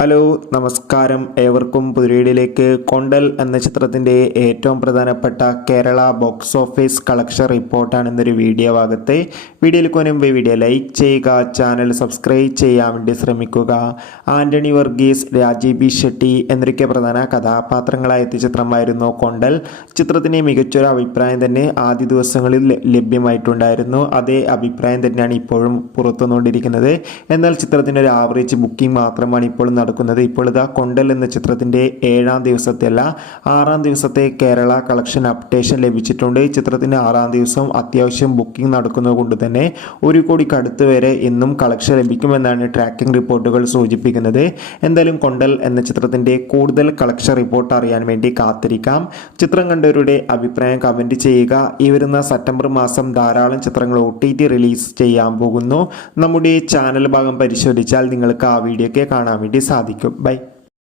Hello നമസ്കാരം, ഏവർക്കും പുതിയയിലേക്ക് കൊണ്ടൽ എന്ന ചിത്രത്തിൻ്റെ ഏറ്റവും പ്രധാനപ്പെട്ട കേരള ബോക്സ് ഓഫീസ് കളക്ഷൻ റിപ്പോർട്ടാണ് ഇന്നൊരു വീഡിയോ ഭാഗത്തെ. വീഡിയോയിൽ മുൻപ് വീഡിയോ ലൈക്ക് ചെയ്യുക, ചാനൽ സബ്സ്ക്രൈബ് ചെയ്യാൻ വേണ്ടി ശ്രമിക്കുക. ആൻ്റണി വർഗീസ്, രാജീവ് ബി ഷെട്ടി എന്നൊക്കെ പ്രധാന കഥാപാത്രങ്ങളായ എത്തിയ ചിത്രമായിരുന്നു കൊണ്ടൽ. ചിത്രത്തിന് മികച്ചൊരു അഭിപ്രായം തന്നെ ആദ്യ ദിവസങ്ങളിൽ ലഭ്യമായിട്ടുണ്ടായിരുന്നു. അതേ അഭിപ്രായം തന്നെയാണ് ഇപ്പോഴും പുറത്തുവന്നുകൊണ്ടിരിക്കുന്നത്. എന്നാൽ ചിത്രത്തിൻ്റെ ഒരു ആവറേജ് ബുക്കിംഗ് മാത്രമാണ് ഇപ്പോൾ നടക്കുന്നത്. ഇപ്പോൾ ഇതാ കൊണ്ടൽ എന്ന ചിത്രത്തിൻ്റെ 7ാം ദിവസത്തെ അല്ല 6ാം ദിവസത്തെ കേരള കളക്ഷൻ അപ്ഡേഷൻ ലഭിച്ചിട്ടുണ്ട്. ചിത്രത്തിൻ്റെ 6ാം ദിവസം അത്യാവശ്യം ബുക്കിംഗ് നടക്കുന്നത് കൊണ്ട് തന്നെ 1 കോടിക്ക് അടുത്ത് വരെ ഇന്നും കളക്ഷൻ ലഭിക്കുമെന്നാണ് ട്രാക്കിംഗ് റിപ്പോർട്ടുകൾ സൂചിപ്പിക്കുന്നത്. എന്തായാലും കൊണ്ടൽ എന്ന ചിത്രത്തിൻ്റെ കൂടുതൽ കളക്ഷൻ റിപ്പോർട്ട് അറിയാൻ വേണ്ടി കാത്തിരിക്കാം. ചിത്രം കണ്ടവരുടെ അഭിപ്രായം കമൻറ്റ് ചെയ്യുക. ഈ വരുന്ന സെപ്റ്റംബർ മാസം ധാരാളം ചിത്രങ്ങൾ OTT റിലീസ് ചെയ്യാൻ പോകുന്നു. നമ്മുടെ ചാനൽ ഭാഗം പരിശോധിച്ചാൽ നിങ്ങൾക്ക് ആ വീഡിയോ ഒക്കെ കാണാൻ വേണ്ടി സാധിക്കും. ബൈ.